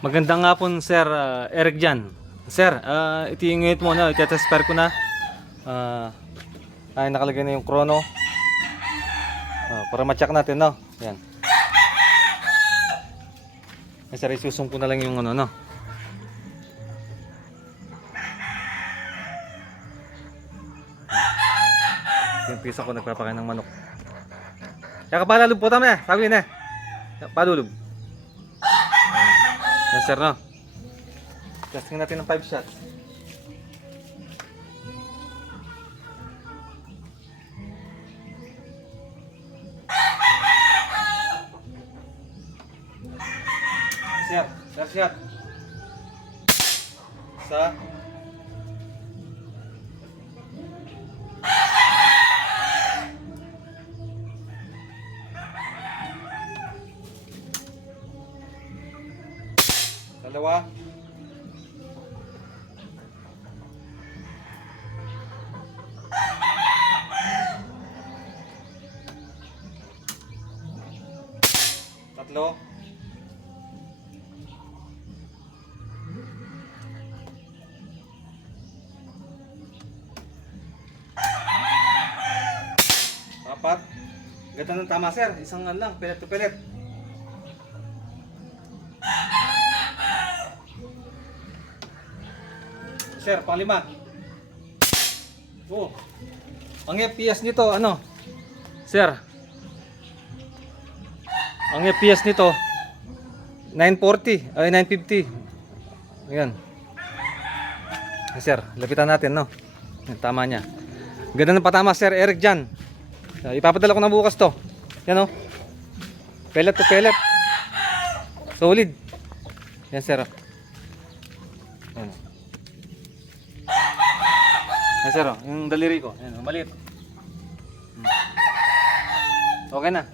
Magandang hapon, Sir Eric Jan. Sir, itingit mo na, itetesper ko na. Ay, nakalagay na yung chrono. Para ma-check natin, no? Yan. Ay, sir, isusong ko na lang yung ano, no? Yung piso ko nagpapakain ng manok. Kaya kapalalub po tama eh. Sabi na. Palulub. Yan, sir, no? Testing natin ng 5 shots. Sir, first shot. Isa. Dalawa. Tatlo. Apat. Ganda ng tama, sir. Isang lang, pelet to pelet. Sir, pang-5. Oh. Ang FPS nito, ano? Sir. Ang FPS nito 940 ay 950. Ayan. Sir, lapitan natin, no? Tama niya. Ganda ng patama, Sir Eric Jan. Ipapadala ko na bukas to. Yan, oh. Pellet to pellet. Solid. Yan, sir. Yan. Yan, sir, oh. Yung daliri ko. Yan, maliit. Okay na.